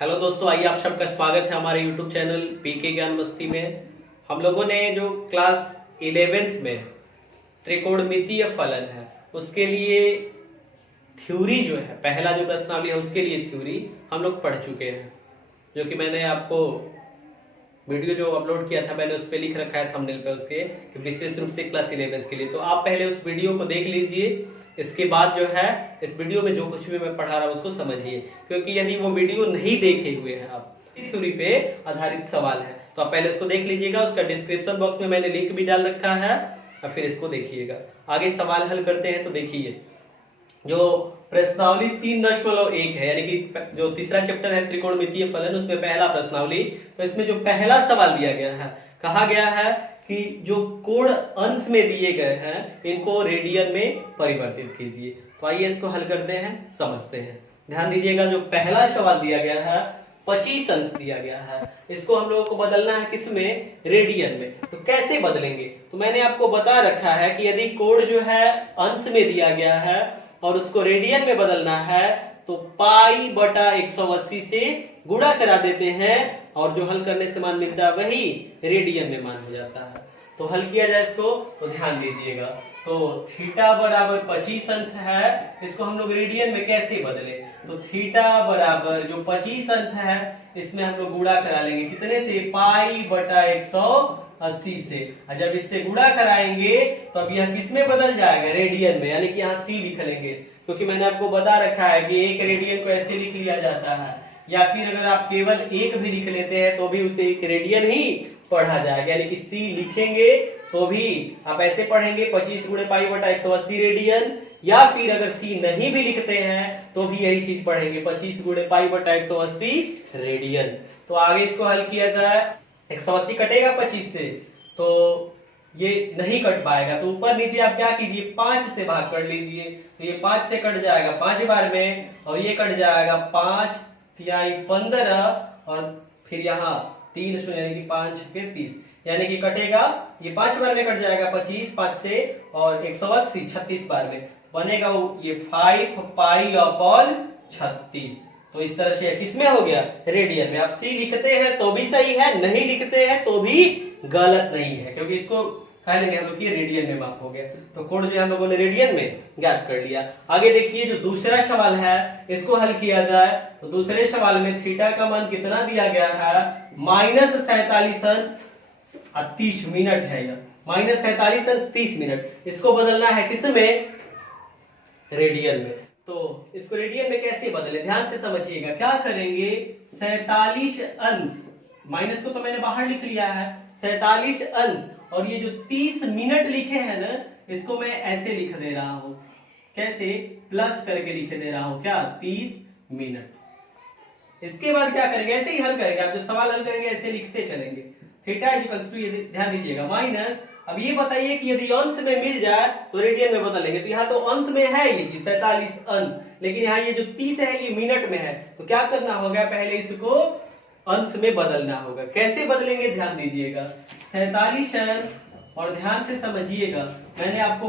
Hello दोस्तों, आइए आप सबका स्वागत है हमारे यूट्यूब चैनल पीके ज्ञान मस्ती में। हम लोगों ने जो क्लास 11th में त्रिकोणमितीय फलन है उसके लिए थ्योरी जो है, पहला जो प्रश्नावली है उसके लिए थ्योरी हम लोग पढ़ चुके हैं, जो कि मैंने आपको वीडियो जो अपलोड किया था मैंने उस पर लिख रखा है थंबनेल पे उसके कि विशेष रूप से क्लास 11th के लिए। तो आप पहले उस वीडियो को देख लीजिए, इसके बाद जो है इस वीडियो में जो कुछ भी मैं पढ़ा रहा हूँ उसको समझिए, क्योंकि यदि वो वीडियो नहीं देखे हुए हैं आप, थ्योरी पे आधारित सवाल है, तो आप पहले उसको देख लीजिएगा। उसका डिस्क्रिप्शन बॉक्स में मैंने लिंक भी डाल रखा है और फिर इसको देखिएगा। आगे सवाल हल करते हैं। तो देखिए, जो प्रश्नावली 3.1 है, यानी कि जो तीसरा चैप्टर है त्रिकोणमितीय फलन, उसमें पहला प्रश्नावली। तो इसमें जो पहला सवाल दिया गया है, कहा गया है कि जो कोण अंश में दिए गए हैं इनको रेडियन में परिवर्तित कीजिए। तो आइए इसको हल करते हैं, समझते हैं। ध्यान दीजिएगा, जो पहला सवाल दिया गया है 25 अंश दिया गया है, इसको हम लोगों को बदलना है किसमें? रेडियन में। तो कैसे बदलेंगे? तो मैंने आपको बता रखा है कि यदि कोण जो है अंश में दिया गया है और उसको रेडियन में बदलना है तो पाई बटा 180 से गुणा करा देते हैं और जो हल करने से मान मिलता है वही रेडियन में मान हो जाता है। तो हल किया जाए इसको, तो ध्यान दीजिएगा। तो थीटा बराबर 25 अंश है, इसको हम लोग रेडियन में कैसे बदले? तो थीटा बराबर जो 25 अंश है इसमें हम लोग गुणा करा लेंगे, कितने से? पाई बटा 180 से। और जब इससे गुणा कराएंगे तो अब यह किस में बदल जाएगा? रेडियन में, यानी कि यहाँ सी लिख लेंगे, क्योंकि मैंने आपको बता रखा है कि एक रेडियन को ऐसे लिख लिया जाता है, या फिर अगर आप केवल एक भी लिख लेते हैं तो भी उसे एक रेडियन ही पढ़ा जाएगा, यानी कि सी लिखेंगे तो भी आप ऐसे पढ़ेंगे 25 गुणे पाई बटा 180 रेडियन, या फिर अगर सी नहीं भी लिखते हैं तो भी यही चीज पढ़ेंगे 25 गुणे पाई बटा 180 रेडियन। तो आगे इसको हल किया जाए, 180 कटेगा 25 से तो ये नहीं कट पाएगा, तो ऊपर नीचे आप क्या कीजिए? 5 से भाग कर लीजिए। तो ये 5 से कट जाएगा 5 बार में, और ये कट जाएगा 5 तिहाई 15, और फिर यहाँ 3 शून्य यानी कि 5 के 30, यानी कि कटेगा ये 5 बार में कट जाएगा 25 5 से, और 180 36 बार में बनेगा ये 5 पाई अपॉन 36। तो इस तरह से किसमें हो गया? रेडियन में। आप सी लिखते हैं तो भी सही है, नहीं लिखते हैं तो भी गलत नहीं है, क्योंकि इसको कह लेंगे हम लोग कि रेडियन में माप हो गया। तो कोण जो हम लोगों ने रेडियन में ज्ञात कर लिया। आगे देखिए, जो दूसरा सवाल है इसको हल किया जाए। तो दूसरे सवाल में थीटा का मान कितना दिया गया है? -47 अंश 30 मिनट है। यह -47 अंश 30 मिनट। इसको बदलना है किसमें? रेडियन में। तो इसको रेडियन में कैसे बदले? ध्यान से समझिएगा। क्या करेंगे? 47 अंश, माइनस को तो मैंने बाहर लिख लिया है, 47 अंश, और ये जो 30 मिनट लिखे हैं ना, इसको मैं ऐसे लिख दे रहा हूं। कैसे? प्लस करके लिख दे रहा हूं। क्या? 30 मिनट। इसके बाद क्या करेंगे? ऐसे ही हल करेंगे। आप जब सवाल हल करेंगे ऐसे लिखते चलेंगे। थीटा इक्वल्स टू, ध्यान दीजिएगा, माइनस, अब ये बताइए कि यदि अंश में मिल जाए तो रेडियन में बदलेंगे। तो यहाँ तो अंश में है ये चीज 47 अंश, लेकिन यहाँ ये जो 30 है ये मिनट में है। तो क्या करना होगा? पहले इसको अंश में बदलना होगा। कैसे बदलेंगे? ध्यान दीजिएगा। 47 अंश, और ध्यान से समझिएगा, मैंने आपको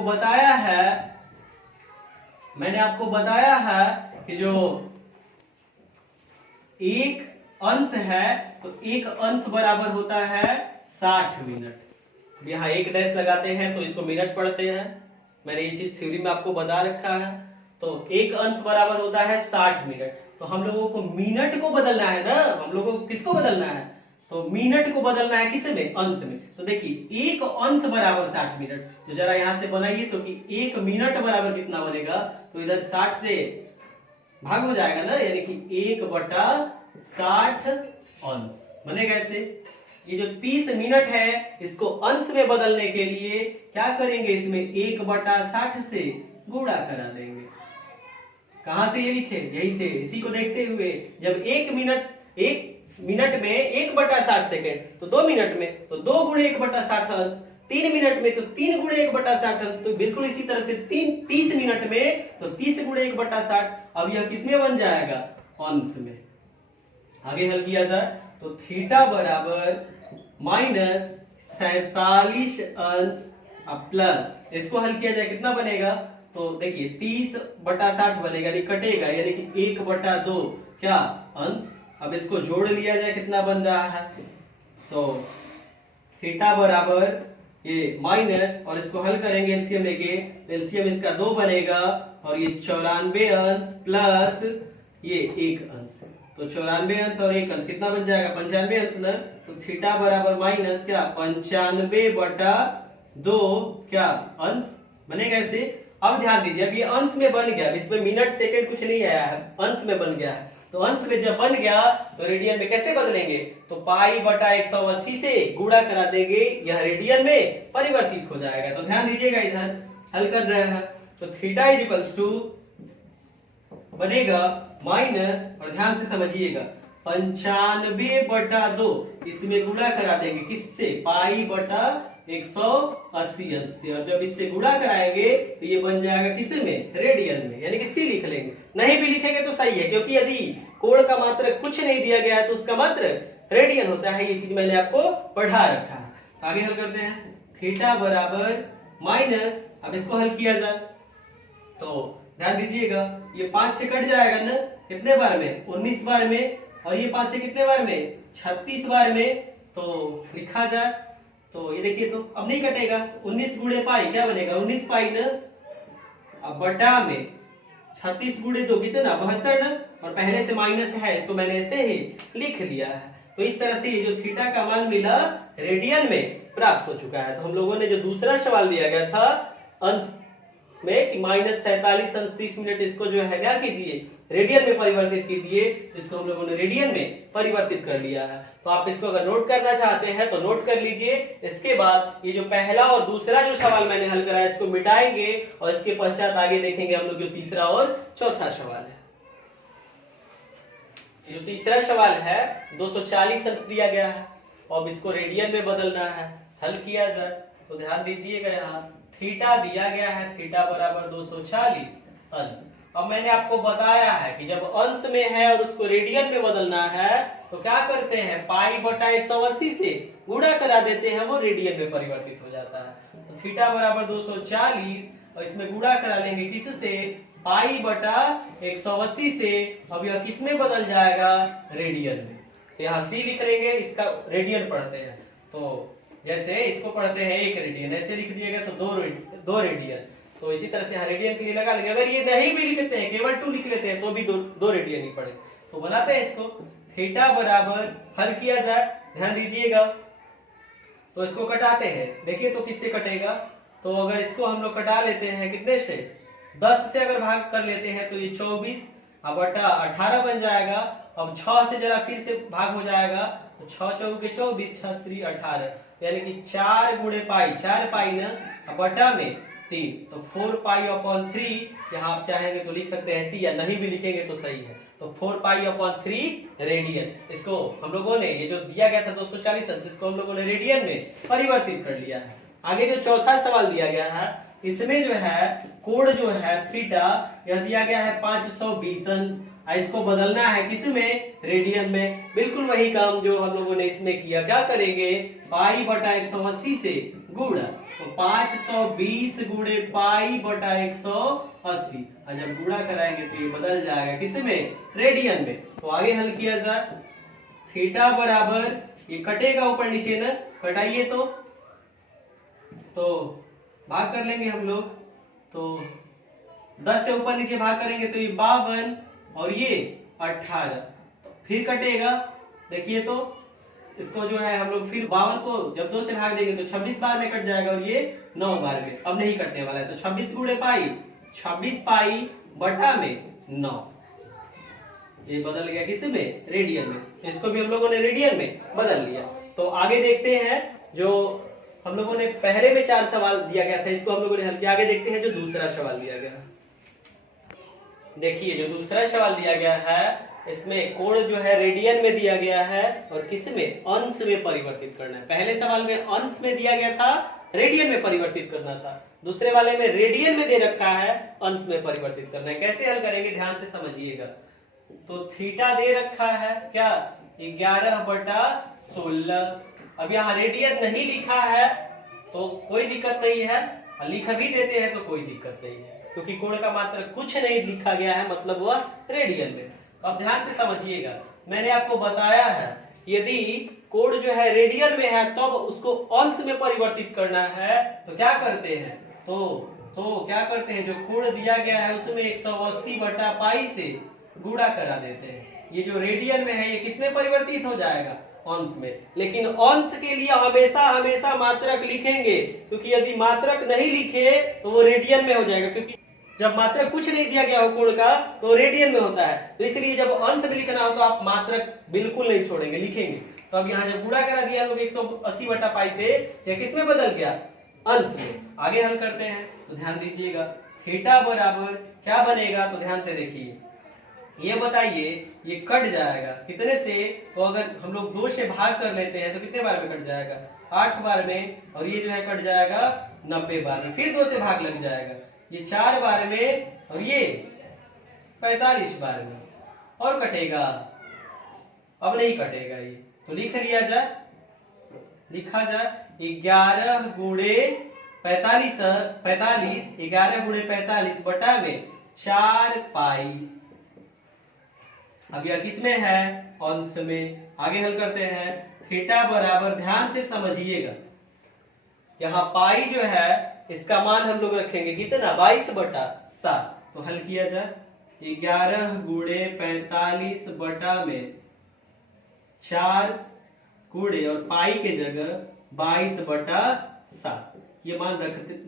बताया है कि जो एक अंश है तो एक अंश बराबर होता है 60 मिनट। यहाँ एक डैश लगाते हैं तो इसको मिनट पढ़ते हैं, मैंने ये चीज थ्योरी में आपको बता रखा है। तो एक अंश बराबर होता है 60 मिनट। तो हम लोगों को मिनट को बदलना है ना, हम लोगों को किसको बदलना है? तो मिनट को बदलना है किस में? अंश में। तो देखिए, एक अंश बराबर 60 मिनट। तो जरा यहां से बनाइए तो कि एक मिनट बराबर कितना बनेगा? तो इधर 60 से भाग हो जाएगा ना, यानी कि 1/60 अंश बनेगा ऐसे। ये जो 30 मिनट है इसको अंश में बदलने के लिए क्या करेंगे? इसमें 1/60 से गुणा करा देंगे। कहां से ये लिखे? यही से, इसी को देखते हुए। जब एक मिनट में 1/60 सेकेंड, तो 2 मिनट में तो 2 गुणे 1/60 अंश, 3 मिनट में तो 3 गुणे 1/60 अंश। तो बिल्कुल इसी तरह से 30 मिनट में तो 30 गुणे 1/60। अब यह किसमें बन जाएगा? अंश में। आगे हल किया जाए तो थीटा बराबर -47 अंश प्लस, इसको हल किया जाए कितना बनेगा? तो देखिए 30/60 बनेगा, यानी कटेगा, यानी कि 1/2 क्या अंश अब इसको जोड़ लिया जाए, कितना बन रहा है, तो थीटा बराबर ये माइनस, और इसको हल करेंगे एलसीएम लेके, एलसीएम इसका 2 बनेगा, और ये 94 अंश प्लस ये 1 अंश, तो 94 अंश और 1 अंश कितना बन जाएगा, 95 अंश ना, तो थीटा बराबर माइनस क्या 95/2 क्या अंश बनेगा ऐसे। अब ध्यान दीजिए, अब ये अंश में बन गया, इसमें मिनट सेकंड कुछ नहीं आया है, अंश में बन गया है, तो अंश में जब बन गया तो रेडियन में कैसे बदलेंगे, तो पाई/180 से गुणा करा देंगे, यह रेडियन में परिवर्तित हो जाएगा। तो ध्यान दीजिएगा, इधर हल कर रहे हैं, तो थीटा इज इक्वल्स टू बनेगा माइनस, और ध्यान से समझिएगा 95/2, इसमें गुणा करा देंगे किससे, पाई/180 अंश से, और जब इससे गुणा कराएंगे तो ये बन जाएगा किस में, रेडियन में, यानी कि सी लिख लेंगे, नहीं भी लिखेंगे तो सही है, क्योंकि यदि कोण का मात्रक कुछ नहीं दिया गया है तो उसका मात्रक रेडियन होता है, ये चीज मैंने आपको पढ़ा रखा है। आगे हल करते हैं, थीटा बराबर माइनस, अब इसको हल किया जाए तो ध्यान दीजिएगा, ये 5 से कट जाएगा ना, कितने बार में, 19 बार में, और ये 5 से कितने बार में, 36 बार में, तो लिखा जाए तो ये देखिए, तो अब नहीं कटेगा, 19 गुणे पाई क्या बनेगा, 19 पाई ना, अब बटा में 36 गुणे 2 कितना 72 ना, और पहले से माइनस है, इसको मैंने ऐसे ही लिख लिया है। तो इस तरह से ये जो थीटा का मान मिला रेडियन में प्राप्त हो चुका है। तो हम लोगों ने जो दूसरा सवाल दिया गया था अंश में कि -47 अंश 30 मिनट, इसको जो है क्या कीजिए, रेडियन में परिवर्तित कीजिए, इसको हम लोगों ने रेडियन में परिवर्तित कर लिया है। तो आप इसको अगर नोट करना चाहते हैं तो नोट कर लीजिए। इसके बाद ये जो पहला और दूसरा जो सवाल मैंने हल कराया इसको मिटाएंगे, और इसके पश्चात आगे देखेंगे हम लोग जो तीसरा और चौथा सवाल है। ये जो तीसरा सवाल है 240 अंश दिया गया है, अब इसको रेडियन में बदलना है, हल किया जाए तो ध्यान दीजिएगा, यहाँ थीटा दिया गया है, थीटा बराबर 240 अंश। अब मैंने आपको बताया है कि जब अंश में है और उसको रेडियन में बदलना है तो क्या करते हैं, पाई/180 से गुणा करा देते हैं, वो रेडियन में परिवर्तित हो जाता है। तो थीटा बराबर 240, और इसमें गुणा करा लेंगे किससे, पाई/180 से, अब यह किस में बदल जाएगा, रेडियन में। तो यहाँ सी लिख लेंगे, इसका रेडियन पढ़ते हैं, तो जैसे इसको पढ़ते हैं 1 रेडियन, ऐसे लिख दिएगा तो 2 रेडियन, तो इसी तरह से यहाँ रेडियन के लिए लगा लेंगे। अगर ये नहीं भी लिखते हैं, केवल 2 लिख लेते हैं तो भी 2 रेडियन ही पड़े। तो बनाते हैं इसको, थीटा बराबर हल किया जाए, ध्यान दीजिएगा, तो इसको कटाते हैं, देखिए तो किससे कटेगा, तो अगर इसको हम लोग कटा लेते हैं कितने से, 10 से अगर भाग कर लेते हैं तो ये 24 बटा 18 बन जाएगा। अब 6 से जरा फिर से भाग हो जाएगा, तो 6 चौके 24, 6 3 18, यानी कि 4 गुणे पाई, 4 पाई ना, बटा में 3, तो 4π/3, यहाँ आप चाहेंगे तो लिख सकते हैं ऐसी, या नहीं भी लिखेंगे तो सही है, तो 4π/3 रेडियन। इसको हम लोगों ने ये जो दिया गया था 240 अंश, इसको हम लोगों ने रेडियन में परिवर्तित कर लिया है। आगे जो चौथा सवाल दिया गया है, इसमें जो है कोण जो है थीटा, यह दिया गया है 520 अंश, इसको बदलना है किसमें, रेडियन में। बिल्कुल वही काम जो हम लोगों ने इसमें किया, क्या करेंगे, पाई/180 से गुणा, तो 520 गुणे पाई/180, और जब गुणा कराएंगे तो ये बदल जाएगा किसमें, रेडियन में। तो आगे हल किया जाए, थीटा बराबर ये कटेगा ऊपर नीचे ना, कटाइए तो भाग कर लेंगे हम लोग, तो 10 से ऊपर नीचे भाग करेंगे तो ये 52 और ये 18, तो फिर कटेगा, देखिए तो इसको जो है हम लोग फिर 52 को जब 2 से भाग देंगे तो 26 बार में कट जाएगा, और ये 9 बार में, अब नहीं कटने वाला है, तो 26 गुणे पाई, 26 पाई बटा में 9, ये बदल गया किसमें, रेडियन में। इसको भी हम लोगों ने रेडियन में बदल लिया। तो आगे देखते हैं, जो हम लोगों ने पहले में 4 सवाल दिया गया था, इसको हम लोगों ने हल किया। आगे देखते हैं जो दूसरा सवाल दिया गया। देखिए जो दूसरा सवाल दिया गया है, इसमें कोण जो है रेडियन में दिया गया है, और किसमें, अंश में परिवर्तित करना है। पहले सवाल में अंश में दिया गया था, रेडियन में परिवर्तित करना था। दूसरे वाले में रेडियन में दे रखा है, अंश में परिवर्तित करना है। कैसे हल करेंगे ध्यान से समझिएगा। तो थीटा दे रखा है क्या, 11/16। अब यहाँ रेडियन नहीं लिखा है तो कोई दिक्कत नहीं है, लिख भी देते हैं तो कोई दिक्कत नहीं है, क्योंकि कोण का मात्र कुछ नहीं लिखा गया है, मतलब वह रेडियन में। तो अब ध्यान से समझिएगा, मैंने आपको बताया है यदि कोण जो है रेडियन में है तब उसको अंश में परिवर्तित करना है तो क्या करते हैं, तो क्या करते हैं, जो कोण दिया गया है उसमें 180 बटा पाई से गुणा करा देते हैं। ये जो रेडियन में है ये किसमें परिवर्तित हो जाएगा, अंश में। लेकिन अंश के लिए हमेशा हमेशा मात्रक लिखेंगे, क्योंकि यदि मात्रक नहीं लिखे तो वो रेडियन में हो जाएगा, क्योंकि जब मात्रक कुछ नहीं दिया गया हो कोण का तो रेडियन में होता है। तो इसलिए जब अंश में लिखना हो तो आप मात्रक बिल्कुल नहीं छोड़ेंगे, लिखेंगे। तो अब यहाँ जब गुणा करा दिया हम लोग 180 बटा पाई से, यह किसमें बदल गया, अंश में। आगे हल करते हैं तो ध्यान दीजिएगा, थीटा बराबर क्या बनेगा, तो ध्यान से देखिए, ये बताइए ये कट जाएगा कितने से, तो अगर हम लोग 2 से भाग कर लेते हैं तो कितने बार में कट जाएगा, 8 बार में, और ये जो है कट जाएगा 90 बार में, फिर 2 से भाग लग जाएगा, ये 4 बार में, और ये 45 बार में, और कटेगा, अब नहीं कटेगा ये, तो लिख लिया जाए, लिखा जाए 11 गुणे 45, 11 गुणे 45 बटा में 4 पाई। अब यह किसमें है, अंश में। आगे हल करते हैं, थीटा बराबर, ध्यान से समझिएगा, यहाँ पाई जो है इसका मान हम लोग रखेंगे कितना, 22 बटा 7। तो हल किया जाए, 11 गुणे 45 बटा में 4 गुणे और पाई के जगह 22 बटा 7, ये मान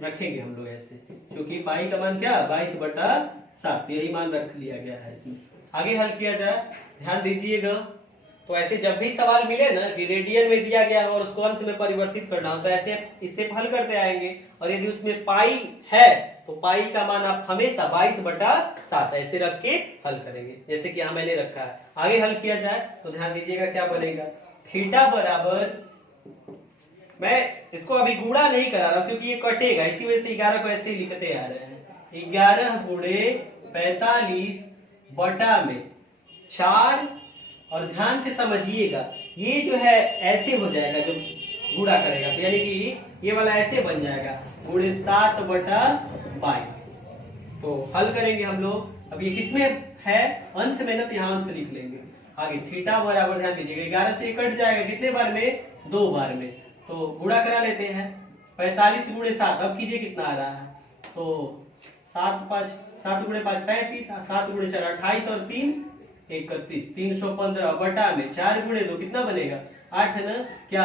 रखेंगे हम लोग ऐसे, क्योंकि पाई का मान क्या, 22 बटा 7, यही मान रख लिया गया है इसमें। आगे हल किया जाए, ध्यान दीजिएगा, तो ऐसे जब भी सवाल मिले ना कि रेडियन में दिया गया हो और उसको अंश में परिवर्तित करना हो, तो ऐसे स्टेप हल करते आएंगे, और यदि उसमें पाई है तो पाई का मान आप हमेशा 22 बटा 7 ऐसे रख के हल करेंगे, जैसे कि यहाँ मैंने रखा है। आगे हल किया जाए तो ध्यान दीजिएगा क्या बनेगा, थीटा बराबर, मैं इसको अभी गुणा नहीं करा रहा क्योंकि ये कटेगा, इसी वजह से 11 को ऐसे ही लिखते आ रहे हैं, 11 गुणे 45 बटा में 4, और ध्यान से समझिएगा ये जो है ऐसे हो जाएगा, जो गुणा करेगा तो यानी कि ये वाला ऐसे बन जाएगा, गुणे 7 बटा 22। तो हल करेंगे हम लोग, अब ये किसमें है, अंश में ना, तो यहाँ अंश लिख लेंगे। आगे थीटा बराबर, ध्यान दीजिएगा, 11 से कट जाएगा कितने बार में, 2 बार में, तो गुणा करा लेते हैं, 45 गुणे 7, अब कीजिए कितना आ रहा है, तो 7 गुणे 5 35, 7 गुणे 4 28, और 3 31, 315 बटा में 4 गुणे 2 कितना बनेगा, 8 है ना, क्या,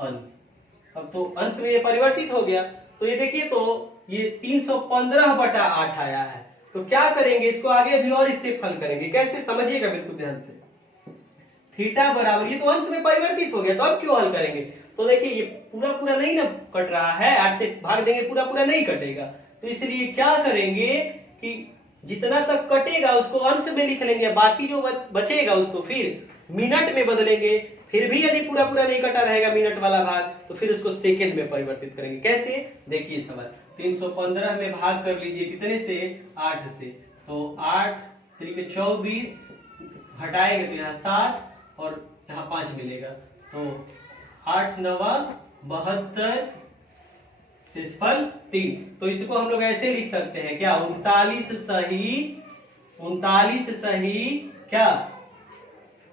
अंश। अब तो अंश में ये परिवर्तित हो गया, तो ये देखिए, तो ये 315 बटा 8 आया है। तो क्या करेंगे, इसको आगे अभी और स्टेप हल करेंगे, कैसे, समझिएगा बिल्कुल ध्यान से। थीटा बराबर, ये तो अंश में परिवर्तित हो गया, तो अब क्यों हल करेंगे, तो देखिए ये पूरा नहीं ना कट रहा है, 8 से भाग देंगे पूरा नहीं कटेगा, तो इसलिए क्या करेंगे कि जितना तक कटेगा उसको अंश में लिख लेंगे, बाकी जो बचेगा उसको फिर मिनट में बदलेंगे, फिर भी यदि पूरा नहीं कटा रहेगा मिनट वाला भाग, तो फिर उसको सेकंड में परिवर्तित करेंगे। कैसे, देखिए सवाल, 315 में भाग कर लीजिए कितने से, 8 से, तो 8 3 24, हटाएंगे तो यहाँ 7 और यहाँ 5 मिलेगा, तो 8 9 72, शेषफल 3। तो इसको हम लोग ऐसे लिख सकते हैं क्या, 39 सही क्या,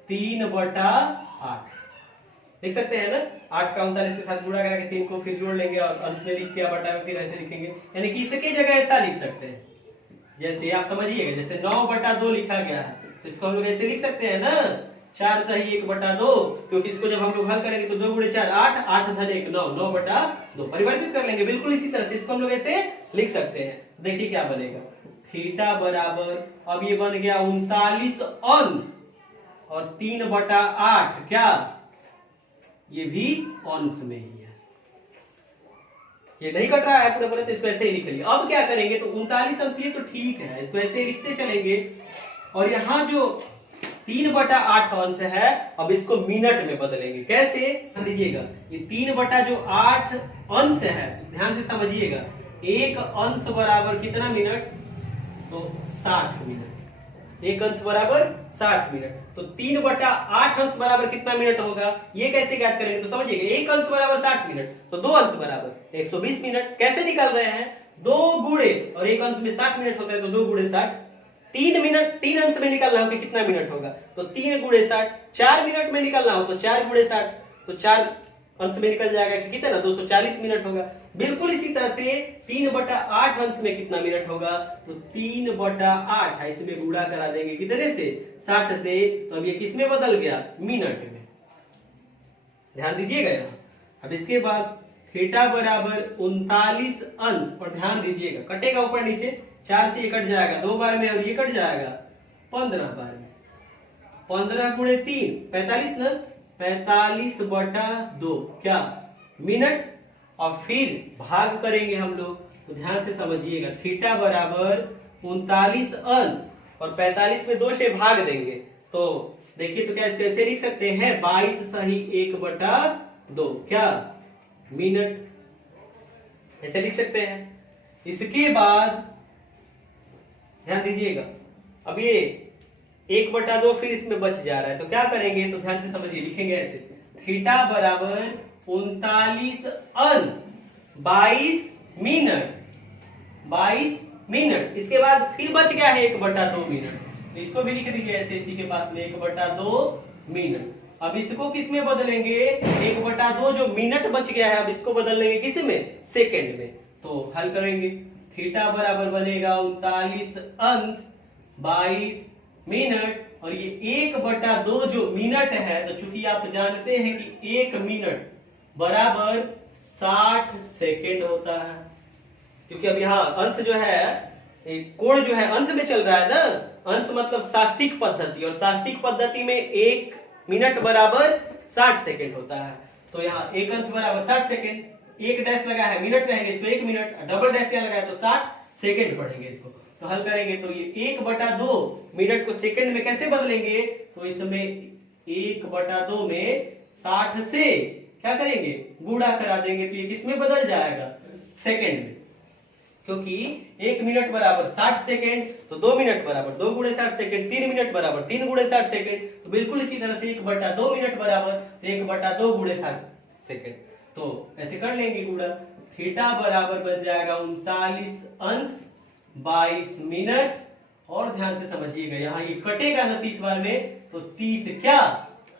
3 बटा 8 लिख सकते हैं ना। 8 का 39 के साथ गुणा करके 3 को फिर जोड़ लेंगे और अंश में लिख दिया, बटा में फिर ऐसे लिखेंगे, यानी कि इसके जगह ऐसा लिख सकते हैं, जैसे आप समझिएगा, जैसे 9 बटा 2 लिखा गया है, तो इसको हम लोग ऐसे लिख सकते हैं ना, 4 सही 1 बटा 2, क्योंकि इसको जब हम लोग हल करेंगे तो 2 गुणे 4 8, 8 धन 1 9, 9 बटा 2 परिवर्तित कर लेंगे। बिल्कुल इसी तरह से इसको हम लोग ऐसे लिख सकते हैं। देखिए क्या बनेगा, थीटा बराबर, अब ये बन गया 39 अंश और 3 बटा 8 क्या, ये भी अंश में ही है, ये नहीं कट रहा है पूरा, तो इसको ऐसे ही लिख लिया। अब क्या करेंगे, तो 39 अंश ये तो ठीक है, इसको ऐसे लिखते चलेंगे, और यहाँ जो 3 बटा 8 अंश है, अब इसको मिनट में बदलेंगे। कैसे, दीजिएगा, ये 3 बटा जो 8 अंश है, ध्यान से समझिएगा, एक अंश बराबर कितना मिनट, तो 60 मिनट, एक अंश बराबर 60 मिनट, तो 3 बटा 8 अंश बराबर कितना मिनट होगा, ये कैसे ज्ञात करेंगे, तो समझिएगा, एक अंश बराबर 60 मिनट, तो 2 अंश बराबर 120 मिनट। कैसे निकाल रहे हैं, 2 गुणे, और एक अंश में 60 मिनट होता है, तो 2 गुणे 60, तीन अंश में निकालना हो कि कितना मिनट होगा, तो 3 गुणे 60। 4 मिनट में निकालना हो तो 4 गुणे 60, तो 4 अंश में निकल जाएगा कि कितना, 240 मिनट होगा। बिल्कुल इसी तरह से 3/8 अंश में कितना मिनट होगा, तो 3/8 है, इसमें गुणा करा देंगे कितने से, 60 से, तो अब ये किस में बदल गया, मिनट में। ध्यान दीजिएगा यहाँ। अब इसके बाद थीटा बराबर 39 अंश, और ध्यान दीजिएगा कटेगा ऊपर नीचे, 4 से ये कट जाएगा 2 बार में, और ये कट जाएगा 15 बार में। 15 गुणे 3 45 ना, 45/2 क्या, मिनट। और फिर भाग करेंगे हम लोग, तो ध्यान से समझिएगा, थीटा बराबर 39 अंश, और 45 में 2 से भाग देंगे, तो देखिए तो क्या इसको ऐसे लिख सकते हैं, 22 सही 1/2 क्या, मिनट, ऐसे लिख सकते हैं। इसके बाद ध्यान दीजिएगा, अब ये 1/2 फिर इसमें बच जा रहा है, तो क्या करेंगे, तो ध्यान से समझिए, लिखेंगे ऐसे, थीटा बराबर 39 अंश 22 मिनट, 22 मिनट। इसके बाद फिर बच गया है 1/2 मिनट, तो इसको भी लिख दीजिए ऐसे, इसी के पास में 1/2 मिनट। अब इसको किस में बदलेंगे, 1/2 जो मिनट बच गया है, अब इसको बदल लेंगे किस में, सेकंड में। तो हल करेंगे, थीटा बराबर बनेगा 39 अंश 22 मिनट, और ये 1/2 जो मिनट है, तो चूंकि आप जानते हैं कि 1 मिनट बराबर 60 सेकेंड होता है, क्योंकि अब यहाँ अंश जो है, कोण जो है अंश में चल रहा है ना, अंश मतलब साष्टिक पद्धति, और साष्टिक पद्धति में 1 मिनट बराबर 60 सेकेंड होता है। तो यहाँ 1 अंश बराबर 60 सेकेंड, 1 डैश लगा है मिनट कहेंगे इसको 1 मिनट, डबल डैश क्या लगा है तो 60 सेकेंड पढ़ेंगे इसको। तो हल करेंगे तो ये 1/2 मिनट को सेकंड में कैसे बदलेंगे, तो इसमें 1/2 में 60 से क्या करेंगे, गुणा करा देंगे, तो ये किस में बदल जाएगा, सेकंड में, क्योंकि 1 मिनट बराबर 60 सेकेंड, तो 2 मिनट बराबर 2 गुणे 60 सेकेंड, 3 मिनट बराबर 3 गुणे 60 सेकेंड, तो बिल्कुल इसी तरह से 1/2 मिनट बराबर 1/2 गुणे 60 सेकेंड। तो ऐसे कर लेंगे गुणा, थीटा बराबर बन जाएगा 39 अंश 22 मिनट, और ध्यान से समझिएगा यहाँ ये कटेगा ना 30 बार में, तो 30 क्या,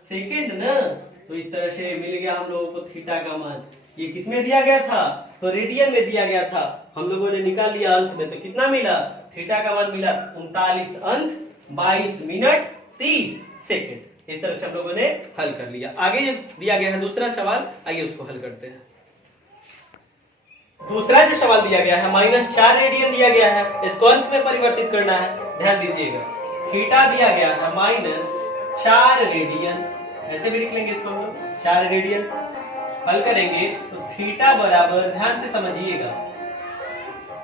सेकेंड ना। तो इस तरह से मिल गया हम लोगों को थीटा का मान। ये किसमें दिया गया था, तो रेडियन में दिया गया था, हम लोगों ने निकाल लिया अंश में, तो कितना मिला, थीटा का मान मिला 39 अंश 22 मिनट 30 सेकेंड। इस तरह से हम लोगों ने हल कर लिया। आगे दिया गया है दूसरा सवाल, आइए उसको हल करते हैं। दूसरा जो सवाल दिया गया है, -4 रेडियन दिया गया है, इसको अंश में परिवर्तित करना है। ध्यान दीजिएगा, थीटा दिया गया है -4 रेडियन, ऐसे भी लिख लेंगे इसको हम लोग 4 रेडियन। हल करेंगे तो थीटा बराबर, ध्यान से समझिएगा,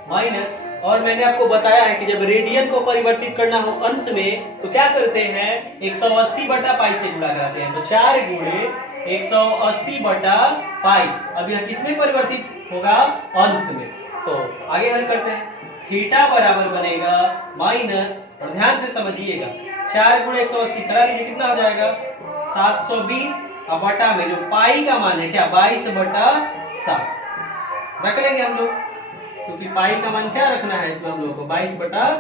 माइनस, और मैंने आपको बताया है कि जब रेडियन को परिवर्तित करना हो अंश में, तो क्या करते हैं, 180/पाई से गुणा कराते हैं, तो 4 गुणे 180/पाई। अब यह किसमें परिवर्तित होगा, अंश में। तो आगे हल करते हैं, थीटा बराबर बनेगा माइनस, और ध्यान से समझिएगा, 4 गुणे 180 करा लीजिए, कितना हो जाएगा 720, और बटा में जो पाई का मान है क्या, 22/7 रख लेंगे हम लोग, क्योंकि पाई का मान क्या रखना है इसमें हम लोगों को, 22/7,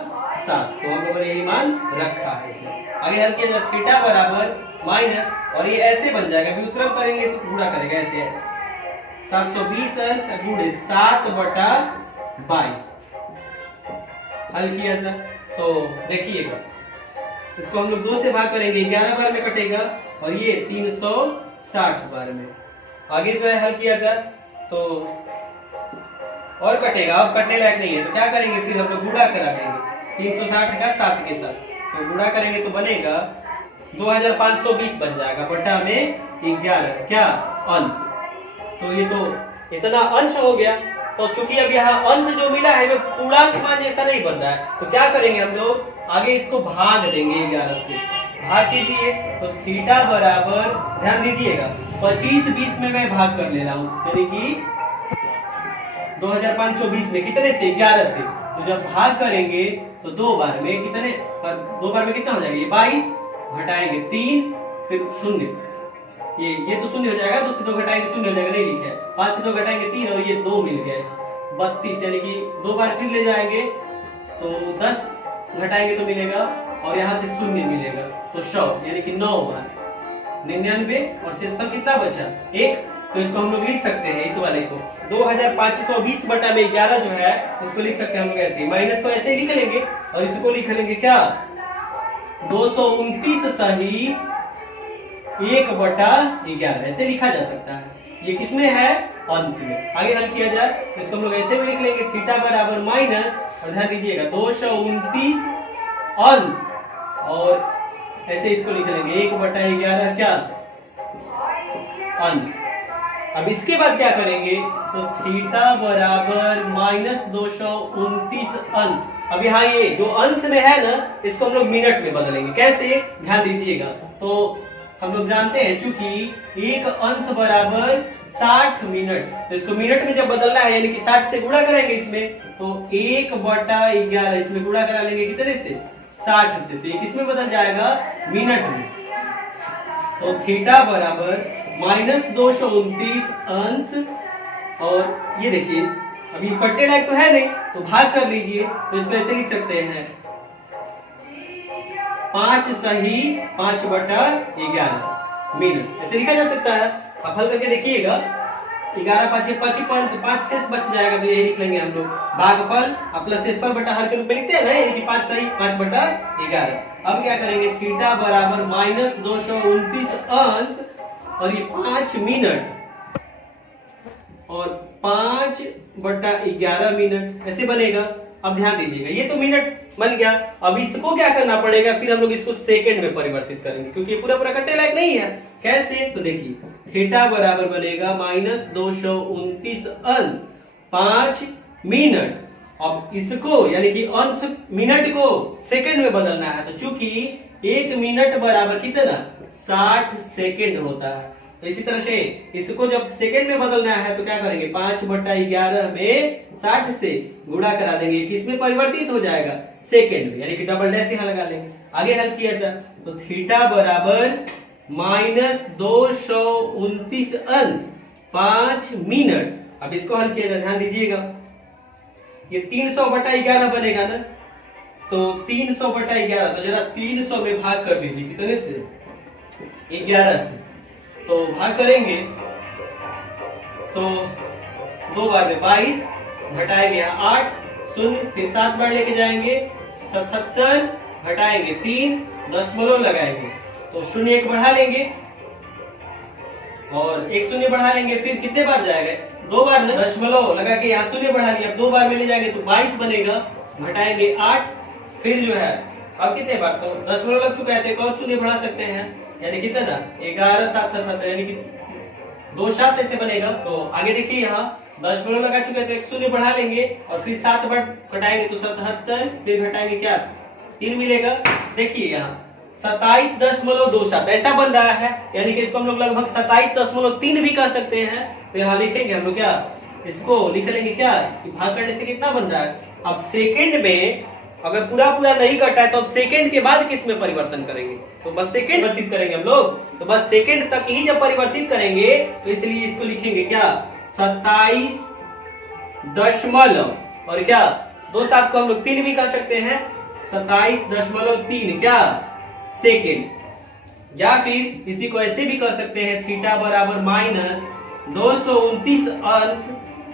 तो हम लोगों ने यही मान रखा है इसमें। आगे हल किया जाए, थीटा बराबर माइनस, और ये ऐसे बन जाएगा, व्युत्क्रम करेंगे तो गुणा करेगा ऐसे, 720 अंश गुणे 7/22 हल किया जाए, तो देखिएगा इसको हम लोग 2 से भाग करेंगे, 11 बार में कटेगा, और ये 360 बार में। आगे जो है हल किया जाए तो और कटेगा, अब कटने लायक नहीं है, तो क्या करेंगे, फिर हम लोग गुणा करा देंगे 360 का 7 के साथ, तो गुणा करेंगे तो बनेगा 2520 बन जाएगा, बटा में 11 क्या, अंश। तो ये तो इतना अंश हो गया, तो चूंकि अब यहाँ अंश जो मिला है वो पूर्णांक मान जैसा नहीं बन रहा है, तो क्या करेंगे हम लोग, आगे इसको भाग देंगे 11 से, भाग कीजिए, तो थीटा बराबर, ध्यान दीजिएगा, 25-20 में मैं भाग कर ले रहा हूँ, यानी कि 2520 में कितने से, 11 से, तो जब भाग करेंगे तो 2 बार में कितने, 2 बार में कितना हो जाएगा, ये 22 घटाएंगे 3 फिर 0, ये तो 0 हो जाएगा, 2 से 2 घटाएंगे 0 हो जाएगा, नहीं लिखा है, 5 से 2 घटाएंगे 3, और ये 2 मिल गया 32, यानी कि 2 बार फिर ले जाएंगे तो 10 घटाएंगे तो मिलेगा, और यहाँ से 0 मिलेगा, तो 100 यानी कि 9 बार 99, और शेषफल कितना बचा 1। तो इसको हम लोग लिख सकते हैं इस वाले को 2520 बटा में 11 जो है इसको लिख सकते हैं हम लोग ऐसे, माइनस तो ऐसे ही लिख लेंगे और इसको लिख लेंगे क्या 229 सही 1 बटा 11, ऐसे लिखा जा सकता है। ये किसमें है अंश में। आगे हल किया जाए तो इसको हम लोग ऐसे भी लिख लेंगे थीटा बराबर माइनस, और ध्यान दीजिएगा 229 अंश, और ऐसे इसको लिख लेंगे 1 बटा 11 क्या अंश। अब इसके बाद क्या करेंगे तो थीटा बराबर माइनस 229 अंश। अब यहाँ ये जो अंश में है ना इसको हम लोग मिनट में बदलेंगे, कैसे ध्यान दीजिएगा। तो हम लोग जानते हैं चूंकि एक अंश बराबर 60 मिनट, तो इसको मिनट में जब बदलना है यानी कि 60 से गुणा करेंगे इसमें, तो 1 बटा 11 इसमें गुणा करा लेंगे कितने से 60 से, तो ये किसमें बदल जाएगा मिनट में। तो थीटा बराबर माइनस 229 अंश, और ये देखिए अभी कट्टे लायक तो है नहीं तो भाग कर लीजिए, तो इसको ऐसे लिख सकते हैं 5 सही 5 बटा 11 मिनट, ऐसे लिखा जा सकता है। आप हल करके देखिएगा 11 5 55 तो 5 शेष बच जाएगा, तो यही लिख लेंगे हम लोग भागफल प्लस शेषफल बटा हर के रूप में लिखते हैं ना, यानी कि 5 सही 5 बटा 11। अब क्या करेंगे थीटा बराबर माइनस 229 अंश, और ये 5 मिनट और 5 बटा 11 मिनट ऐसे बनेगा। अब ध्यान दीजिएगा ये तो मिनट बन गया, अब इसको क्या करना पड़ेगा फिर हम लोग इसको सेकंड में परिवर्तित करेंगे, क्योंकि ये पूरा पूरा कट्टे लायक नहीं है। कैसे तो देखिए थीटा बराबर बनेगा माइनस 229 अंश 5 मिनट। अब इसको यानी कि अंश मिनट को सेकंड में बदलना है, तो चूंकि 1 मिनट बराबर कितना 60 सेकंड होता है, तो इसी तरह से इसको जब सेकंड में बदलना है तो क्या करेंगे 5 बटा 11 में 60 से गुणा करा देंगे, किसमें परिवर्तित हो जाएगा सेकंड में, यानी कि डबल डैश यहाँ लगा लेंगे। आगे हल किया जाए तो थीटा बराबर माइनस 229 अंश 5 मिनट। अब इसको हल किया जाए, ध्यान दीजिएगा ये 300 बटा 11 बनेगा ना, तो 300 बटा 11 तो जरा 300 में भाग कर दीजिए कितने से 11 से, तो भाग करेंगे तो 2 बार में 22 घटाएंगे 8 0, फिर 7 बार लेके जाएंगे 77 घटाएंगे 3 दशमलव लगाएंगे तो 0 1 बढ़ा लेंगे और 1 0 बढ़ा लेंगे, फिर कितने बार जाएगा 2 बार ना, दशमलव लगा के यहाँ 0 बढ़ा लिया, अब 2 बार में ले जाएंगे तो 22 बनेगा, घटाएंगे 8, फिर जो है अब कितने बार तो दशमलव लग चुका है तो एक और 0 बढ़ा सकते हैं, यानी कितना 11 7 77 यानी कि 2 7 ऐसे बनेगा। तो आगे देखिए यहाँ दशमलव लगा चुके हैं तो 1 0 बढ़ा लेंगे और फिर 7 बार घटाएंगे तो 77, फिर घटाएंगे क्या 3 मिलेगा। देखिए यहाँ 27.27 ऐसा बन रहा है, यानी कि इसको हम लोग लगभग 27.3 भी कह सकते हैं। तो यहाँ लिखेंगे हम लोग क्या इसको लिख लेंगे क्या भाग करने से कितना बन रहा है। अब सेकंड में अगर पूरा पूरा नहीं कटा है तो अब सेकंड के बाद किस में परिवर्तन करेंगे, तो बस सेकंड परिवर्तित करेंगे हम लोग, तो बस सेकंड तक ही जब परिवर्तित करेंगे तो इसलिए इसको लिखेंगे क्या 27 दशमलव और क्या 2 7 को हम लोग 3 भी कर सकते हैं 27.3 क्या सेकंड, या फिर इसी को ऐसे भी कर सकते हैं थीटा बराबर माइनस 229 अंश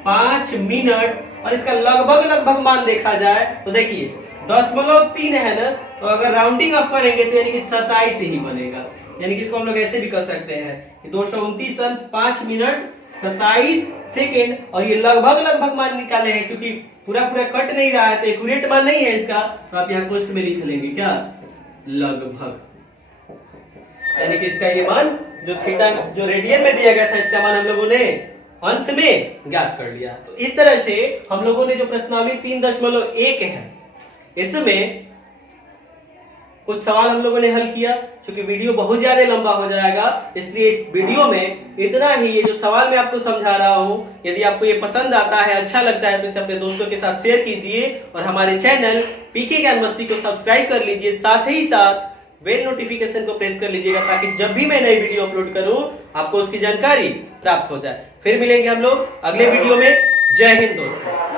5 मिनट। और इसका लगभग मान देखा जाए तो देखिए 0.3 है ना, तो अगर राउंडिंग अप करेंगे तो यानी कि 27 ही बनेगा, यानी कि इसको हम लोग ऐसे भी कर सकते हैं कि 229 अंश 5 मिनट 27 सेकेंड। और ये लगभग मान निकाले हैं क्योंकि पूरा कट नहीं रहा है तो एक्यूरेट मान नहीं है इसका, तो आप यहाँ कोष्ठ में लिख लेंगे क्या लगभग, यानी कि इसका ये मान जो थीटा जो रेडियन में दिया गया था इसका मान हम लोगों ने अंश में ज्ञात कर लिया। तो इस तरह से हम लोगों ने जो प्रश्नावली 3.1 है इसमें कुछ सवाल हम लोगों ने हल किया। क्योंकि वीडियो बहुत ज्यादा लंबा हो जाएगा इसलिए इस वीडियो में इतना ही, ये जो सवाल मैं आपको समझा रहा हूं यदि आपको ये पसंद आता है अच्छा लगता है तो इसे अपने दोस्तों के साथ शेयर कीजिए और हमारे चैनल पीके ज्ञान मस्ती को सब्सक्राइब कर लीजिए, साथ ही साथ बेल नोटिफिकेशन को प्रेस कर लीजिएगा ताकि जब भी मैं नई वीडियो अपलोड करूं आपको उसकी जानकारी प्राप्त हो जाए। फिर मिलेंगे हम लोग अगले वीडियो में। जय हिंद दोस्तों।